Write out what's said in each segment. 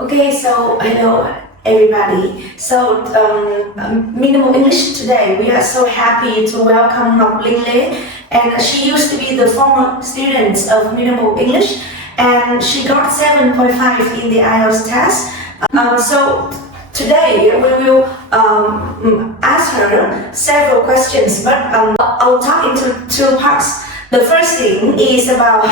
Okay, so hello everybody. So Minimal English today, we are so happy to welcome Ngọc Linh, and she used to be the former student of Minimal English, and she got 7.5 in the IELTS test. So today we will ask her several questions, but I'll talk into two parts. The first thing is about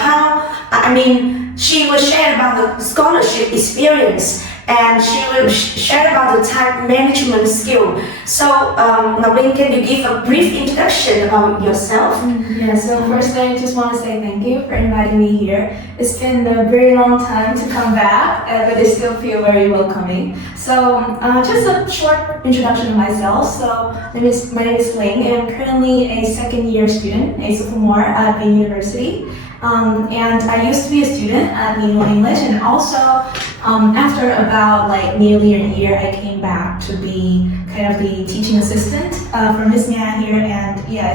she will share about the scholarship experience, and she will share about the time management skill. So, Ngọc Linh, can you give a brief introduction about yourself? Yeah, so firstly, I just want to say thank you for inviting me here. It's been a very long time to come back, but I still feel very welcoming. So, just a short introduction of myself. So, my name is Linh, and I'm currently a second-year student, a sophomore at VinUni. And I used to be a student at VinUni English, and also after about nearly a year, I came back to be kind of the teaching assistant for Miss Mia here. And yeah,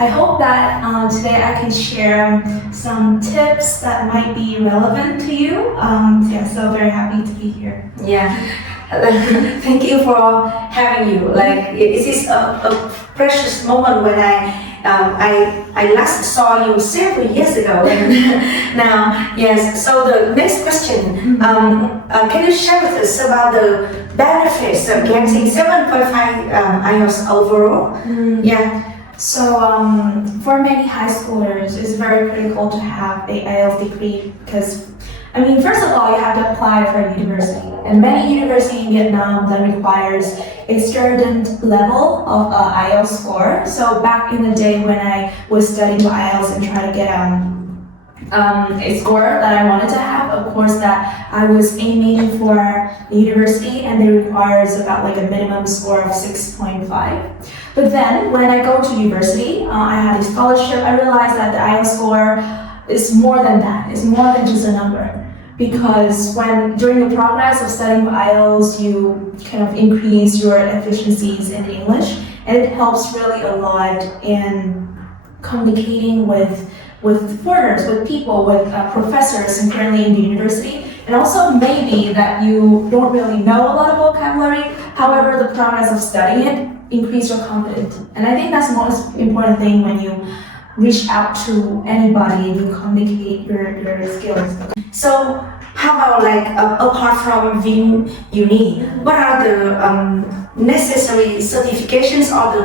I hope that today I can share some tips that might be relevant to you. So very happy to be here. Yeah. Thank you for having you. It is a precious moment when I last saw you several years ago. Now, yes. So the next question, can you share with us about the benefits of getting 7.5 IELTS overall? Yeah. So for many high schoolers, it's very critical to have an IELTS degree because, first of all, you have to apply for a university, and many universities in Vietnam that requires a certain level of IELTS score. So back in the day when I was studying for IELTS and trying to get a score that I wanted to have, of course, that I was aiming for the university, and it requires about a minimum score of 6.5. But then when I go to university, I had a scholarship. I realized that the IELTS score is more than that. It's more than just a number. Because during the progress of studying for IELTS, you kind of increase your efficiencies in English, and it helps really a lot in communicating with foreigners, with people, with professors, and currently in the university. And also maybe that you don't really know a lot of vocabulary, however, the progress of studying it increase your confidence. And I think that's the most important thing when you reach out to anybody and you communicate your skills. So how about apart from VinUni, what are the necessary certifications or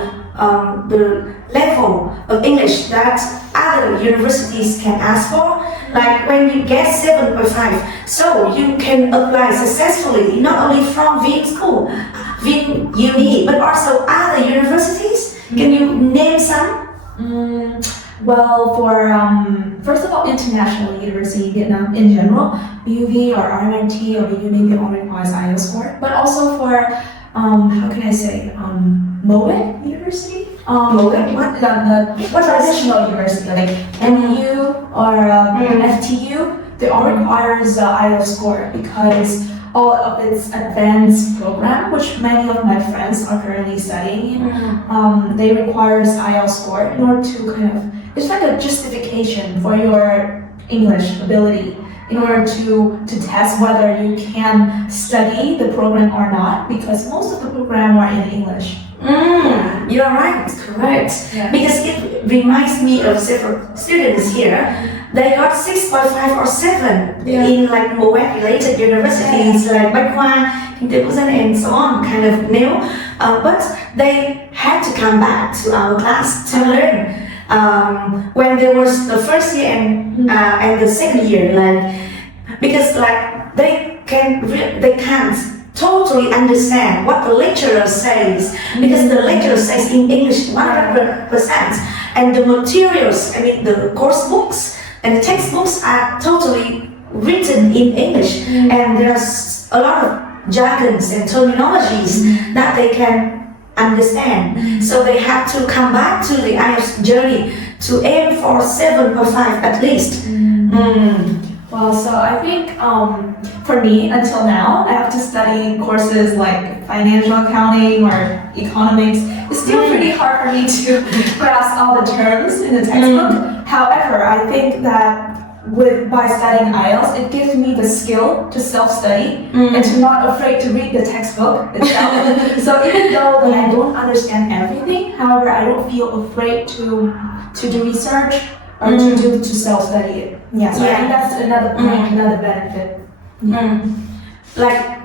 the level of English that other universities can ask for? Like when you get 7.5, so you can apply successfully not only from VinUni, but also other universities. Can you name some? Well, for first of all, international university in Vietnam in general, BUV or RMIT or VinUni, they all requires IELTS score. But also for how can I say MOET University? What traditional university like NU or FTU, they all requires IELTS score because all of its advanced program, which many of my friends are currently studying, they requires IELTS score in order to it's like a justification for your English ability in order to test whether you can study the program or not, because most of the program are in English. You're right, correct. Yeah. Because it reminds me of several students here. They got 6.5 or 7 in MOET related universities like Bách Khoa, Kinh tế Quốc dân, and so on, kind of new. But they had to come back to our class to learn. When there was the first year and the second year, because they can't totally understand what the lecturer says, because the lecturer says in English 100%, and the materials, the course books and the textbooks are totally written in English, and there's a lot of jargons and terminologies that they can understand. So they have to come back to the IELTS journey to aim for 7.5 at least. Well, so I think for me, until now, I have to study courses like financial accounting or economics. It's still pretty hard for me to grasp all the terms in the textbook. However, I think that by studying IELTS, it gives me the skill to self-study and to not afraid to read the textbook itself. So even though that I don't understand everything, however, I don't feel afraid to do research or to self-study it. Yeah, so I think that's another point, another benefit. Like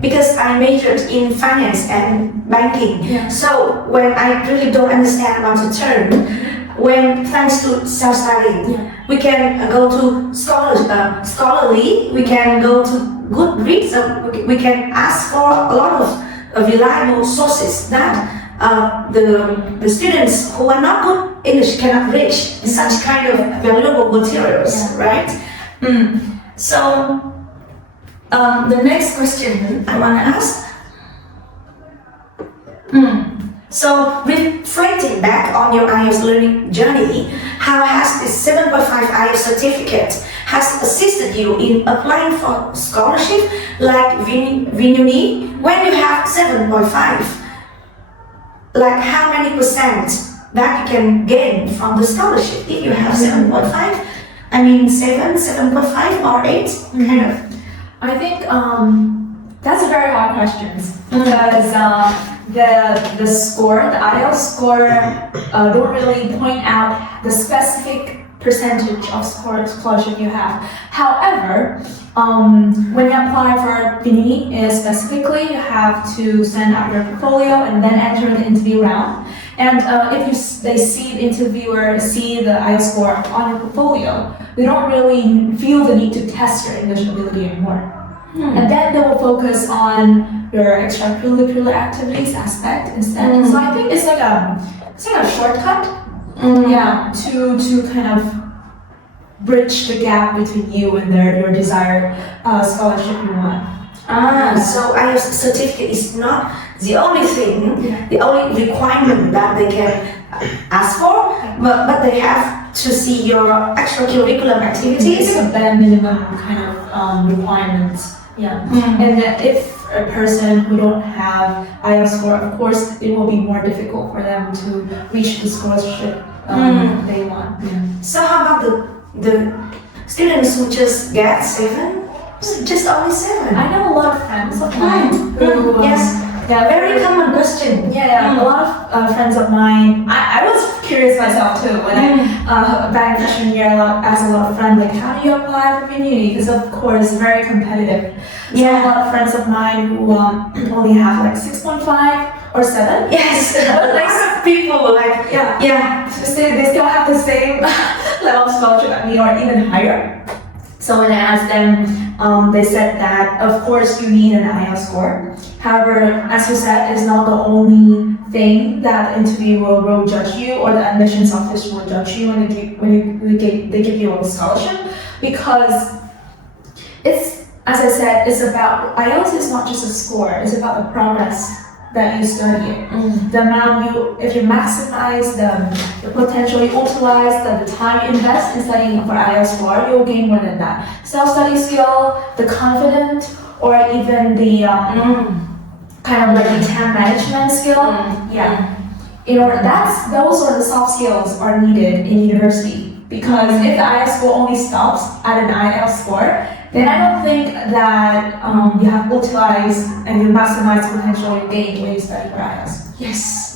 because I majored in finance and banking, so when I really don't understand about the term, when thanks to self-studying, we can go to scholarly, we can go to good reads, we can ask for a lot of reliable sources that the students who are not good English cannot reach such kind of valuable materials, right? So the next question I want to ask. So reflecting back on your IELTS learning journey, how has this 7.5 IELTS certificate has assisted you in applying for scholarship like VinUni when you have 7.5? Like how many percent that you can gain from the scholarship if you have 7.5? I mean 7.5 or 8 kind of. I think that's a very hard question because the score, the IELTS score, don't really point out the specific percentage of scholarship you have. However, when you apply for VinUni, specifically, you have to send out your portfolio and then enter the interview round. And if the interviewer see the IELTS score on your portfolio, they don't really feel the need to test your English ability anymore. And then they will focus on your extracurricular activities aspect instead. So I think it's like a shortcut, to kind of bridge the gap between you and your desired scholarship you want. So IELTS certificate is not the only thing, the only requirement that they can ask for, but they have to see your extracurricular activities. It's a bare minimum kind of requirements. And if a person who don't have IELTS score, of course, it will be more difficult for them to reach the scholarship they want. So how about the students who just get 7? Just only 7? I know a lot of friends of mine who very common question. A lot of friends of mine. I was curious myself too when I back in freshman year. I asked a lot of friends like, how do you apply for VinUni? Because of course it's very competitive. So a lot of friends of mine who only have like 6.5 or 7. Yes, like people like So they still have the same level of scholarship at me or even higher. So when I asked them, they said that of course you need an IELTS score. However, as you said, it's not the only thing that the interviewer will judge you or the admissions office will judge you when they give you a scholarship, because it's, as I said, it's about IELTS is not just a score. It's about the progress that you study it. The amount if you maximize the potential you utilize, the time you invest in studying for IELTS score, you'll gain more than that. Self-study skill, the confidence, or even the kind of like the time management skill. Those are the soft skills are needed in university, because if the IELTS score only stops at an IELTS score, then I don't think that you have utilized and you maximize the potential you gain when you study for IELTS. Yes,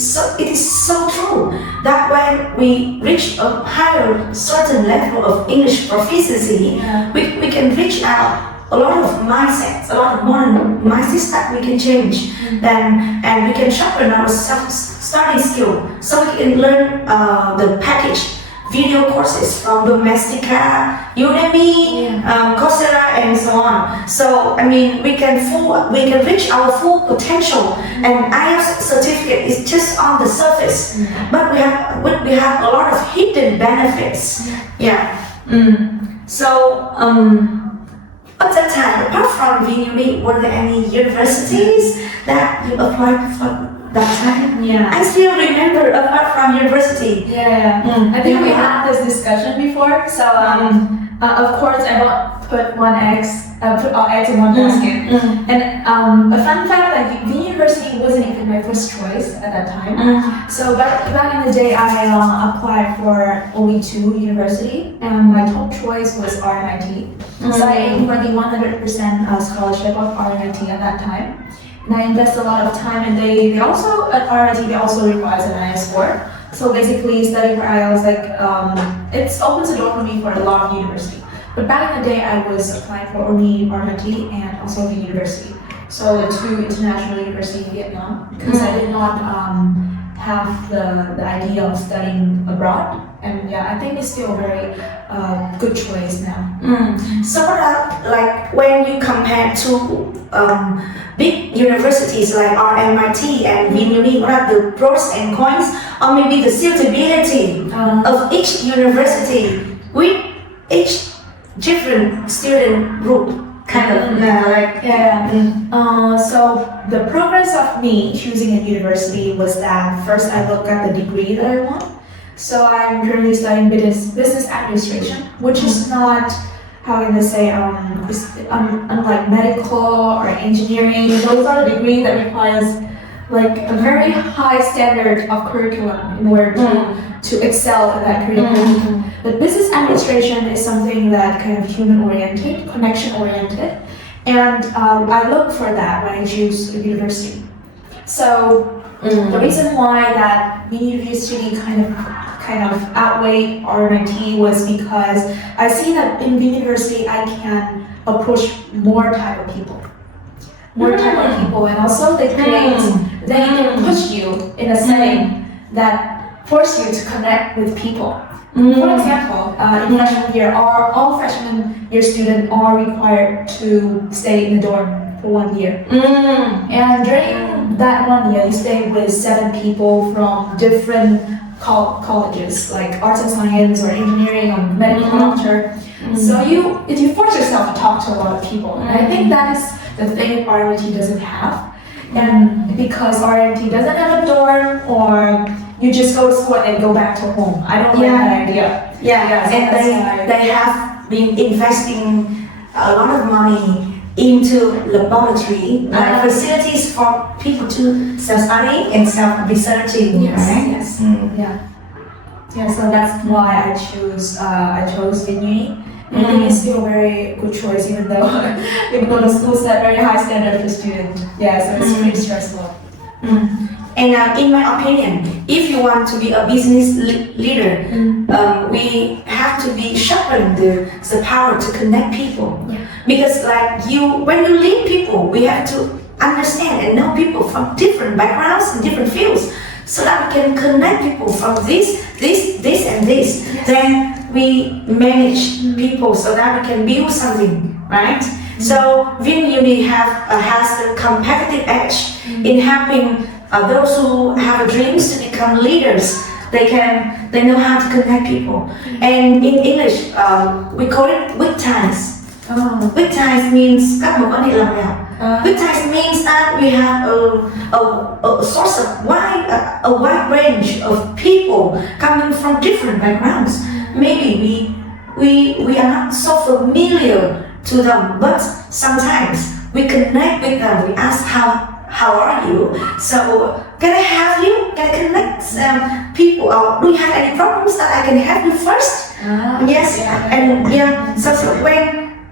so it is so true that when we reach a higher certain level of English proficiency, we can reach out a lot of mindsets, a lot of modern mindsets that we can change, and we can sharpen our self-study skill, so we can learn the package video courses from Domestika, Udemy, Coursera, and so on. So I mean, we can reach our full potential, and IELTS certificate is just on the surface, but we have a lot of hidden benefits. So at that time, apart from VinUni, were there any universities that you applied for that time? I still remember apart from university. I think we had this discussion before. So Of course, I don't put put all eggs in one basket. And a fun fact, like VinUni wasn't even my first choice at that time. So back in the day, I applied for only 2 universities, and my top choice was RMIT. So I aimed for the 100% scholarship of RMIT at that time. And I invest a lot of time, and they also at RMIT they also requires an IELTS score. So basically, studying for IELTS it opens the door for me for a lot of university. But back in the day, I was applying for only RMIT and also the university. So the 2 international universities in Vietnam, because I did not have the idea of studying abroad. And yeah, I think it's still a very good choice now. So what are, like when you compare to big universities like RMIT and VinUni, what are the pros and cons, or maybe the suitability of each university with each different student group? So the progress of me choosing a university was that first I look at the degree that I want. So I'm currently studying business administration, which is not, how can I say, unlike medical or engineering. Those are degrees that requires like a very high standard of curriculum in order to excel in that curriculum. But business administration is something that kind of human-oriented, connection-oriented, and I look for that when I choose a university. So the reason why that VinUni kind of outweighed RMIT was because I see that in VinUni I can approach more type of people. And also they push you in a setting that force you to connect with people. For example, in freshman year, all freshman year students are required to stay in the dorm for 1 year. And during that 1 year, you stay with 7 people from different colleges, like arts and science or engineering or medical culture. So you force yourself to talk to a lot of people. And I think that is the thing RMIT doesn't have. And because RMIT doesn't have a dorm, or you just go to school and go back to home. I don't like that idea. And they have been investing a lot of money into laboratory facilities for people to self-study and self-researching. Yes. So that's why I chose VinUni. I think it's still a very good choice, even though the school set very high standard for students. So it's pretty stressful. And in my opinion, if you want to be a business leader, we have to be sharpen the power to connect people. Because when you lead people, we have to understand and know people from different backgrounds and different fields, so that we can connect people from this, and this. Then we manage people so that we can build something, right? So VinUni has the competitive edge in helping those who have dreams to become leaders. They know how to connect people. And in English, we call it weak ties. Weak ties means các mối quan hệ lỏng lẻo. Weak ties means that we have a source of a wide range of people coming from different backgrounds. Maybe we are not so familiar to them, but sometimes we connect with them. We ask how are you? So can I help you? Can I connect people? Or do you have any problems that I can help you first? Yes. So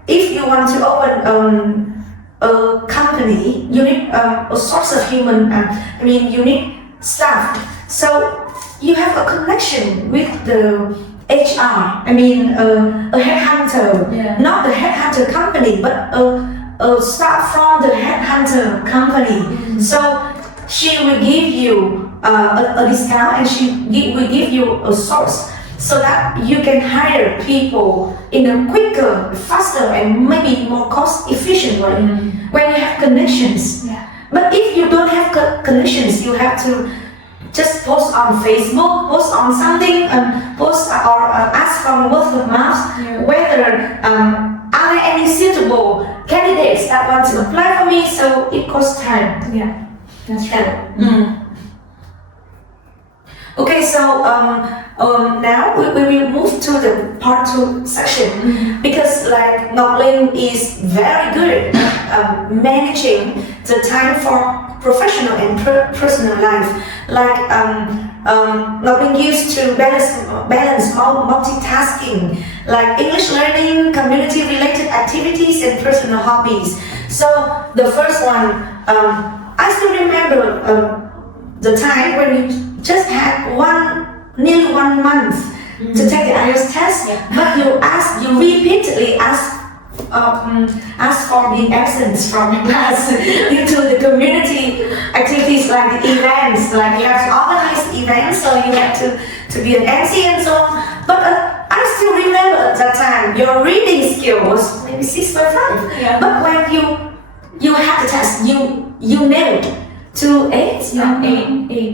if you want to open a company, you need a source of you need staff. So you have a connection with the HR, a headhunter, not the headhunter company, but a staff from the headhunter company. So she will give you a discount, and she will give you a source, so that you can hire people in a quicker, faster, and maybe more cost-efficient way when you have connections. But if you don't have connections, you have to just post on Facebook, post on something, post or ask from word of mouth whether are there any suitable candidates that want to apply for me. So it costs time. That's true. Okay, so now we will move to the part 2 section because like Ngọc Linh is very good at managing the time for professional and personal life. Like Ngọc Linh used to balance multitasking, like English learning, community-related activities, and personal hobbies. So the first one, I still remember the time when you just had nearly 1 month to take the IELTS test, but you repeatedly ask for the absence from class due to the community activities like the events, like you have to organize events, so you have to be an MC and so on. But I still remember at that time your reading skill was maybe 6.5. Yeah. But when you had the test, you nailed to 8.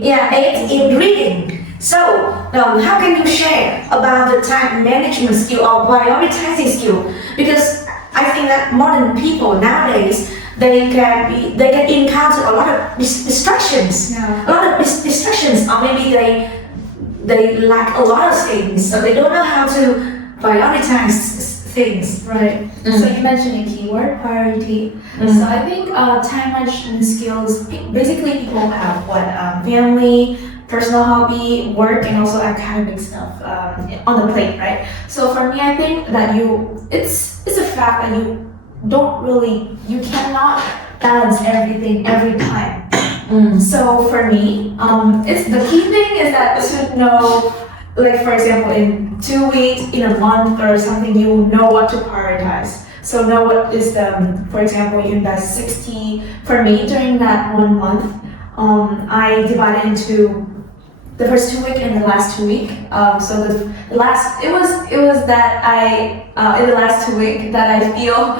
Yeah, 8 in reading. So, how can you share about the time management skill or prioritizing skill? Because I think that modern people nowadays they can encounter a lot of distractions. Yeah. A lot of distractions, or maybe they lack a lot of things, so they don't know how to prioritize things. Right. So you mentioned a keyword, priority. So I think time management skills, basically people have family, personal hobby, work, and also academic stuff on the plate, right? So for me, I think that it's a fact that you cannot balance everything every time. So for me, it's the key thing is that you should know, like for example, in 2 weeks, in a month or something, you know what to prioritize. So know what is for example, you invest 60. For me, during that 1 month, I divided into the first 2 weeks and the last 2 weeks. So the last, it was that in the last 2 weeks that I feel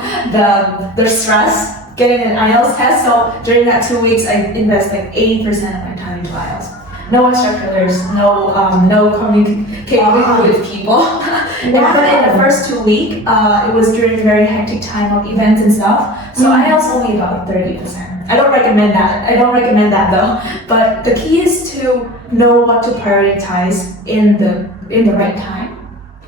the stress getting an IELTS test. So during that 2 weeks, I invest like 80% of my time into IELTS. No extracurriculars, no communicating with people. But in the first 2 weeks, it was during a very hectic time of events and stuff. So IELTS only about 30%. I don't recommend that though. But the key is to know what to prioritize in the right time.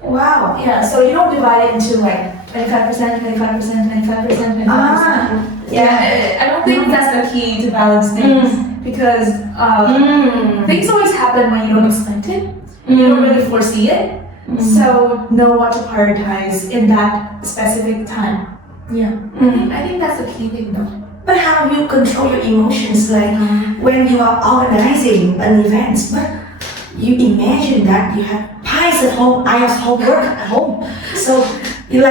Wow. Yeah. So you don't divide it into like 25%, 25%, 25%, 25%. Yeah. I don't think that's the key to balance things. Because things always happen when you don't expect it. You don't really foresee it. So know what to prioritize in that specific time. Yeah. I think that's the key thing though. But how you control your emotions, like when you are organizing an event, but you imagine that you have piles at home, I have homework at home. So you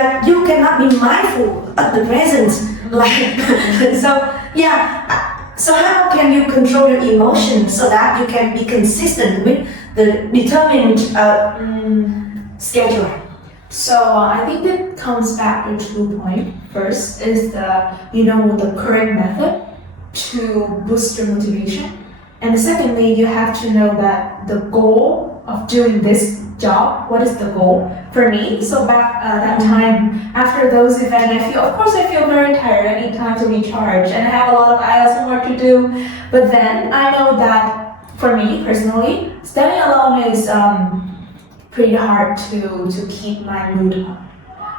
cannot be mindful of the present. So how can you control your emotions so that you can be consistent with the determined schedule? So I think that comes back to 2 points. First is the correct method to boost your motivation. And secondly, you have to know that the goal of doing this job, what is the goal? For me, so back that time, after those events, I feel very tired. I need time to recharge and I have a lot of IELTS homework to do. But then I know that for me personally, studying alone is pretty hard to keep my mood up.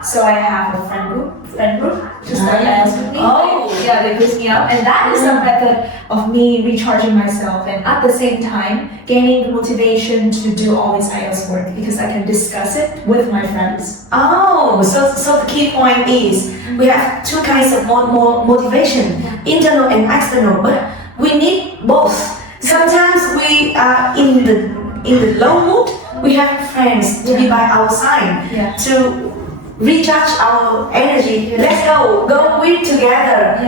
So I have a friend group to study IELTS with me. They boost me up, and that is a method of me recharging myself and at the same time gaining the motivation to do all this IELTS work because I can discuss it with my friends. So the key point is we have 2 kinds of motivation, internal and external, but we need both. Sometimes we are in the low mood. We have friends to be by our side to recharge our energy. Let's go with together.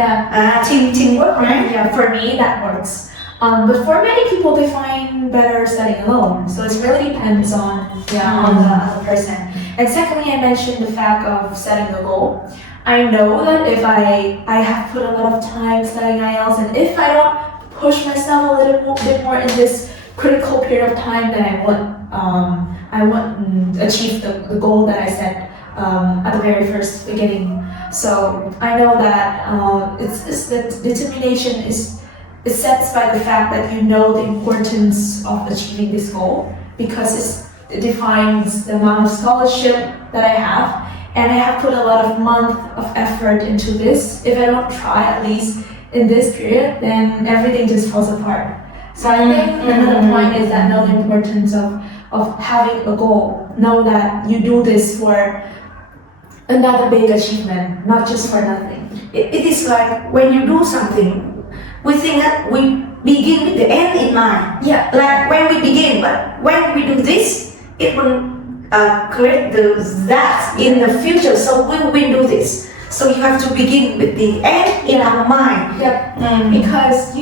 Teamwork, right? Yeah, for me that works. But for many people, they find better studying alone. So it really depends on the person. And secondly, I mentioned the fact of setting a goal. I know that if I have put a lot of time studying IELTS, and if I don't push myself a little bit more in this critical period of time, then I won't achieve the goal that I set at the very first beginning. So I know that it's the determination is is set by the fact that you know the importance of achieving this goal, because it defines the amount of scholarship that I have, and I have put a lot of month of effort into this. If I don't try at least in this period, then everything just falls apart. So I think another point is that know the importance of having a goal. Know that you do this for another big achievement, not just for nothing. It is like when you do something, we think that we begin with the end in mind. Yeah. Like when we begin, but when we do this, it will create that in the future. So when we do this, so you have to begin with the end in our mind. Yep. Because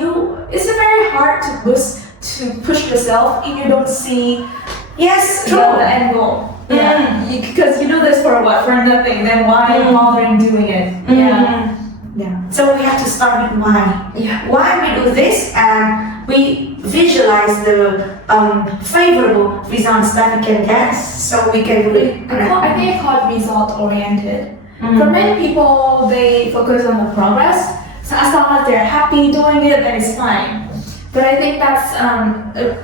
it's very hard to push yourself if you don't see the end goal. Yeah. Because you do this for what? For nothing. Then why bothering doing it? Yeah. Yeah. So we have to start with why. Yeah. Why we do this, and we visualize the favorable results that we can get, so we can do it. I think I call it result oriented. For many people, they focus on the progress. So as long as they're happy doing it, then it's fine. But I think that's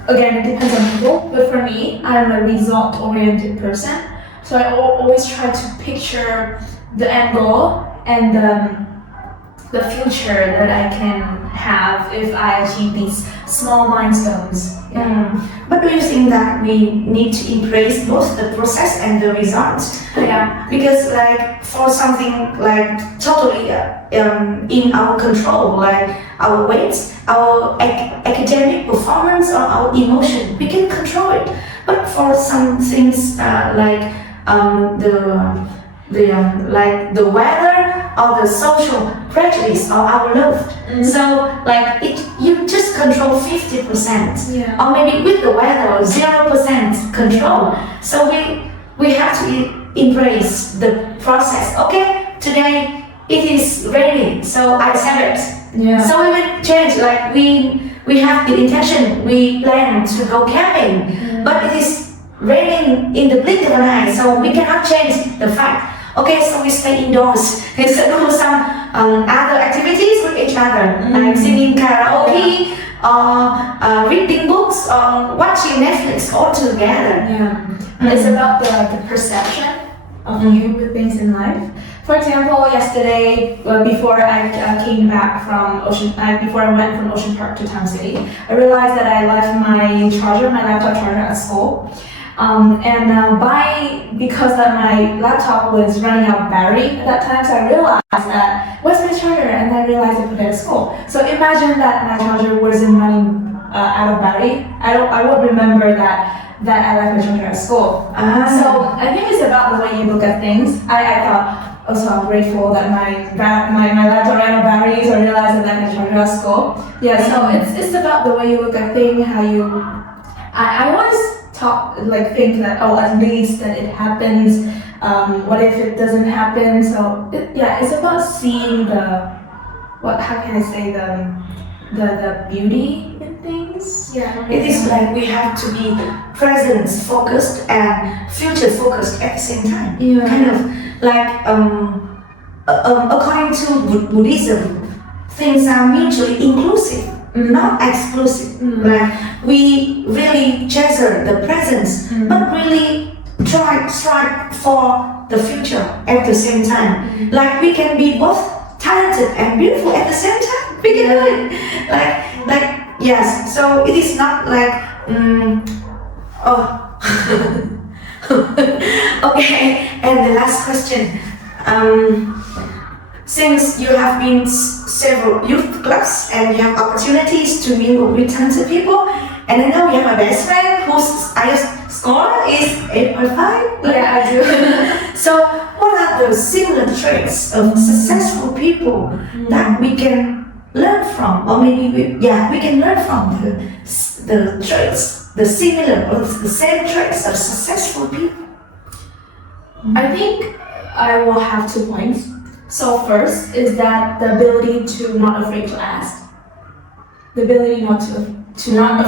again, it depends on people. But for me, I'm a result oriented person. So I always try to picture the end goal and the future that I can have if I achieve these small milestones. But do you think that we need to embrace both the process and the results? Yeah. Because like for something like totally in our control, like our weight, our academic performance, or our emotion, we can control it. But for some things like the weather or the social prejudice or our love. So like you just control 50%, or maybe with the weather 0% control. So we have to embrace the process. Okay, today it is raining, so I accept it. Yeah. So we will change. Like we have the intention, we plan to go camping, but it is raining in the blink of an eye, so we cannot change the fact. Okay, so we stay indoors and do some other activities with each other, like singing karaoke, or reading books, or watching Netflix all together. Yeah. It's about the perception of you with things in life. For example, yesterday, before I came back from before I went from Ocean Park to Town City, I realized that I left my laptop charger at school. Because my laptop was running out of battery at that time, so I realized that where's my charger, and I realized I put it at school. So imagine that my charger wasn't running out of battery. I won't remember that I left my charger at school. So I think it's about the way you look at things. I thought also I'm grateful that my laptop ran out of battery, so I realized I left my charger at school. Yeah, so it's about the way you look at things, how you. I always think that at least that it happens. What if it doesn't happen? So it's about seeing the beauty in things. Yeah, it is like we have to be present focused and future focused at the same time. Yeah. Kind of like according to Buddhism, things are mutually inclusive, not exclusive. Like we really treasure the presence, but really strive for the future at the same time. Like we can be both talented and beautiful at the same time. We can do it. Like yes. So it is not like Okay. And the last question. Since you have been several youth clubs and you have opportunities to mingle with talented people, and I know you have a best friend whose IELTS score is 8.5. Yeah, I do. So what are the similar traits of successful people that we can learn from, or maybe we can learn from the traits, the similar or the same traits of successful people? I think I will have 2 points. So first is that the ability to not afraid to ask. The ability not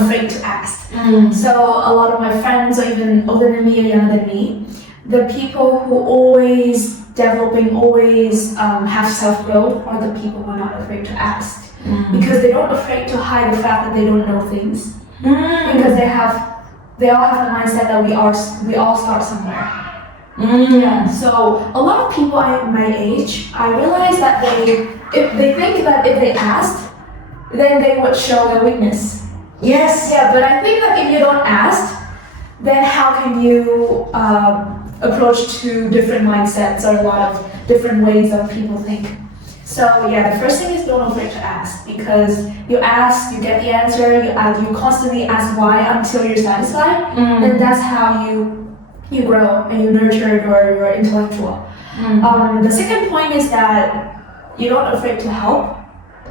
afraid to ask. So a lot of my friends, or even older than me or younger than me, the people who always developing, always have self-growth, are the people who are not afraid to ask. because they don't afraid to hide the fact that they don't know things. Because they all have the mindset that we all start somewhere. Yeah. So a lot of people my age, I realize that they think that if they asked, then they would show their weakness. Yes. Yeah, but I think that if you don't ask, then how can you approach to different mindsets or a lot of different ways that people think? So yeah, the first thing is don't afraid to ask, because you ask, you get the answer, you constantly ask why until you're satisfied, and that's how you grow and you nurture your intellectual. The second point is that you're not afraid to help.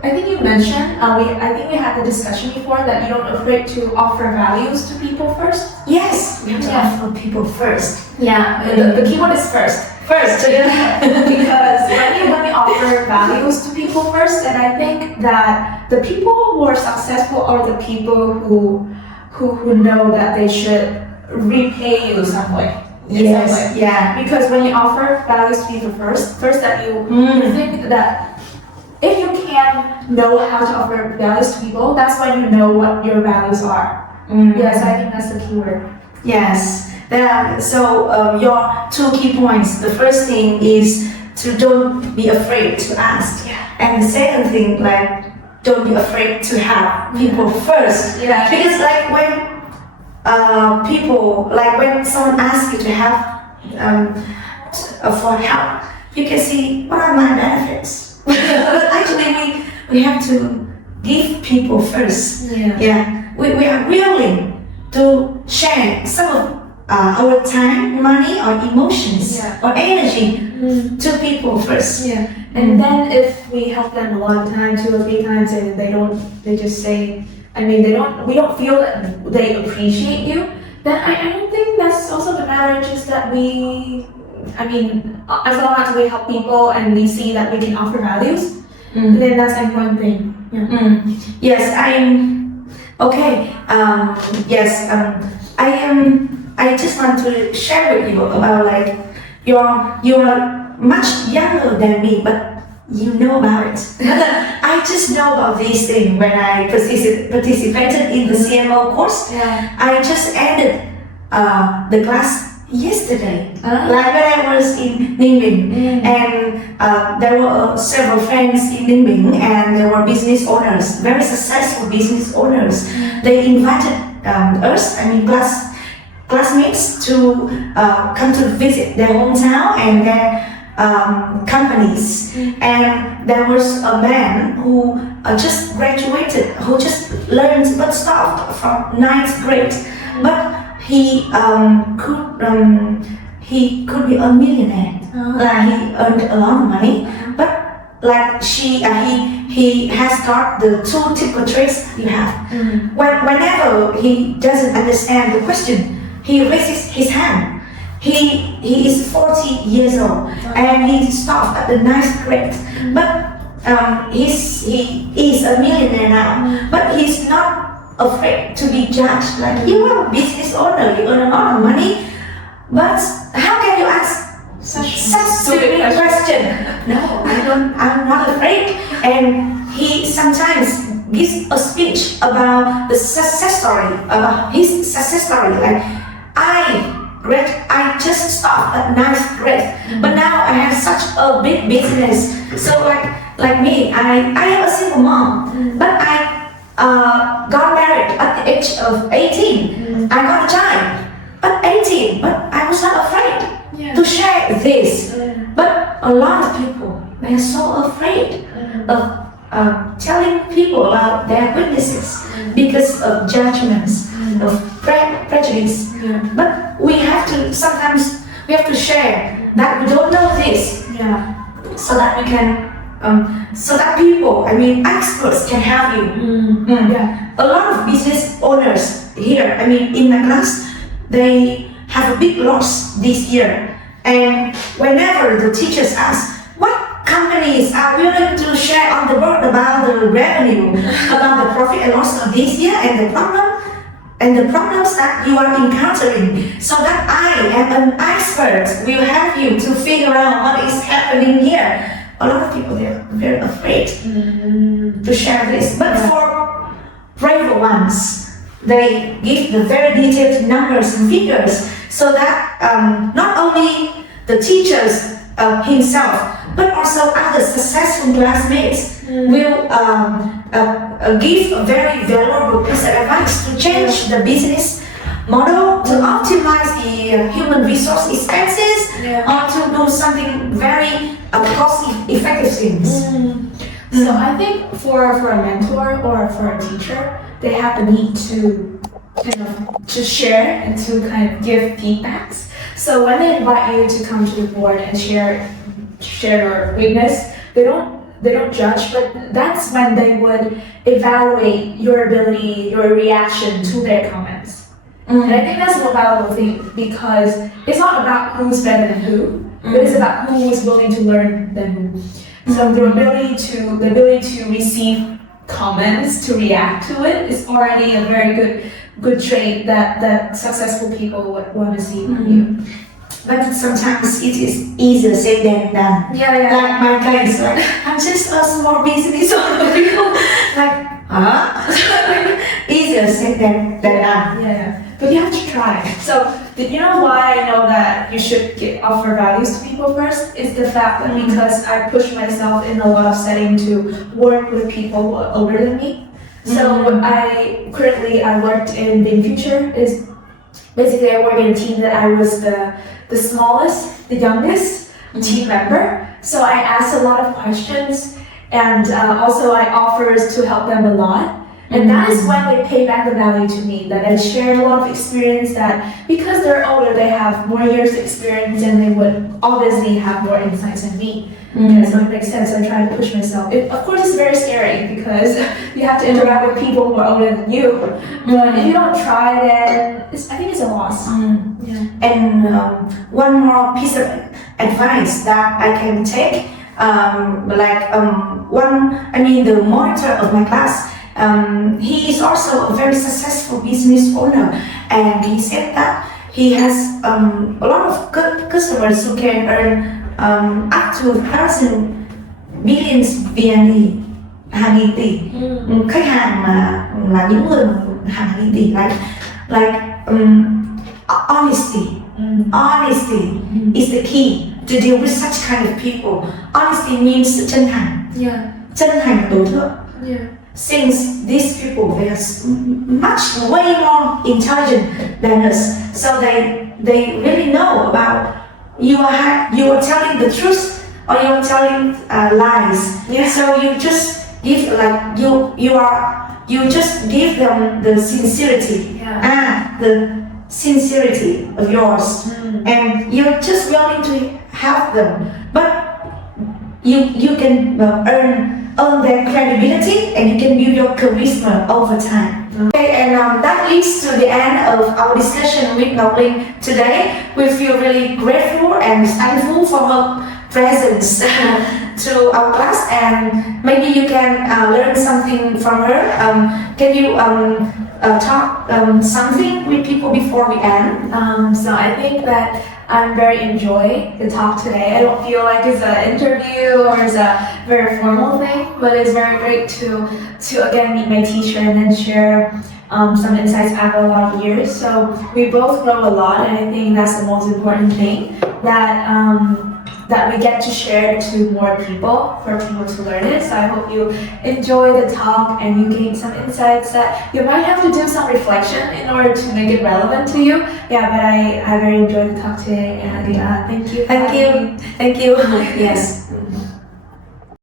I think you mentioned, I think we had the discussion before that you're not afraid to offer values to people first. Yes, we have to offer people first. Yeah, the keyword is first. First, Because when we offer values to people first, and I think that the people who are successful are the people who know that they should repay you some way. Yes, yeah. Because when you offer values to people first that you think that if you can know how to offer values to people, that's when you know what your values are. Yes, I think that's the keyword. Yes. Your two key points. The first thing is to don't be afraid to ask. Yeah. And the second thing, like, don't be afraid to help people first. Yeah. Because like when when someone asks you to help for help, you can see what are my benefits. But actually we have to give people first. Yeah. We are willing to share some of our time, money, or emotions, or energy to people first. Yeah. And then if we help them one time, 2 or 3 times, and they just say, we don't feel that they appreciate you, then I don't think that's also the matter. Just that as long as we help people and we see that we can offer values, then that's an important thing. Yeah. Yes, okay. I just want to share with you about like you're much younger than me, but you know about it. I just know about this thing when I participated in the CMO course. Yeah. I just ended the class yesterday, like when I was in Ninh, and there were several friends in Ninh, and there were business owners, very successful business owners. They invited us, classmates, to come to visit their hometown and their companies. And there was a man who just graduated, who just learned but stopped from 9th grade, but he could be a millionaire. Like he earned a lot of money, but like he has got the 2 typical traits you have. Whenever he doesn't understand the question, he raises his hand. He is 40 years old and he stopped at the 9th grade. But he is a millionaire now. But he's not afraid to be judged. Like, you are a business owner, you earn a lot of money, but how can you ask such stupid question? No, I'm not afraid. And he sometimes gives a speech about the success story, about his success story. Like, I just stopped at 9th grade, but now I have such a big business. So like me, I am a single mom, but I got married at the age of 18. I got a child at 18, but I was not afraid to share this. But a lot of people, they are so afraid of telling people about their weaknesses because of judgments, of prejudice. But sometimes we have to share that we don't know this, so that we can, so that people, experts can help you. A lot of business owners here, in my class, they have a big loss this year. And whenever the teachers ask, what companies are willing to share on the board about the revenue, about the profit and loss of this year and the problems that you are encountering, so that I am an expert will help you to figure out what is happening here. a lot of people, they're very afraid to share this. But for braver ones, they give the very detailed numbers and figures so that not only the teachers himself, but also other successful classmates will give a very valuable piece of advice to change the business model, to optimize the human resource expenses, or to do something very cost-effective things. So I think for a mentor or for a teacher, they have the need to to share and to kind of give feedbacks. So when they invite you to come to the board and share your weakness, they don't judge, but that's when they would evaluate your ability, your reaction to their comments. And I think that's a valuable thing because it's not about who's better than who, but it's about who is willing to learn than who. So the ability to receive comments, to react to it, is already a very good trait that successful people would want to see from you. But sometimes it is easier said than done. Like my case, like I'm just a small business owner. People like, easier said than done. But you have to try. So, you know why I know that you should offer values to people first? Is the fact that because I push myself in a lot of setting to work with people who are older than me. So I worked in VinFuture. Is basically I work in a team that I was the smallest, the youngest team member. So I asked a lot of questions, and also I offers to help them a lot. And that is when they pay back the value to me, that I shared a lot of experience, that because they're older, they have more years experience and they would obviously have more insights than me. So it makes sense. I try to push myself. Of course, it's very scary because you have to interact with people who are older than you. But if you don't try, then I think it's a loss. And one more piece of advice that I can take, the monitor of my class, he is also a very successful business owner, and he said that he has a lot of good customers who can earn up to 1,000 billions VNE, hàng nghìn tỷ. Khách hàng mà là những người hàng nghìn tỷ, honesty. Honesty is the key to deal with such kind of people. Honesty means chân thành. Chân thành là đối tượng. Since these people, they are way more intelligent than us, so they really know about you are telling the truth or you are telling lies. So you just give you just give them the sincerity, the sincerity of yours, and you're just willing to help them, but you can earn their credibility, and you can build your charisma over time. Okay, and that leads to the end of our discussion with Ngọc Linh today. We feel really grateful and thankful for her presence to our class, and maybe you can learn something from her. Can you talk something with people before we end? So I think that I'm very enjoying the talk today. I don't feel like it's an interview or it's a very formal thing, but it's very great to again meet my teacher and then share some insights after a lot of years. So we both grow a lot, and I think that's the most important thing, that we get to share to more people, for people to learn it. So I hope you enjoy the talk and you gain some insights that you might have to do some reflection in order to make it relevant to you. But I very enjoyed the talk today, and thank you. Thank you. Yes.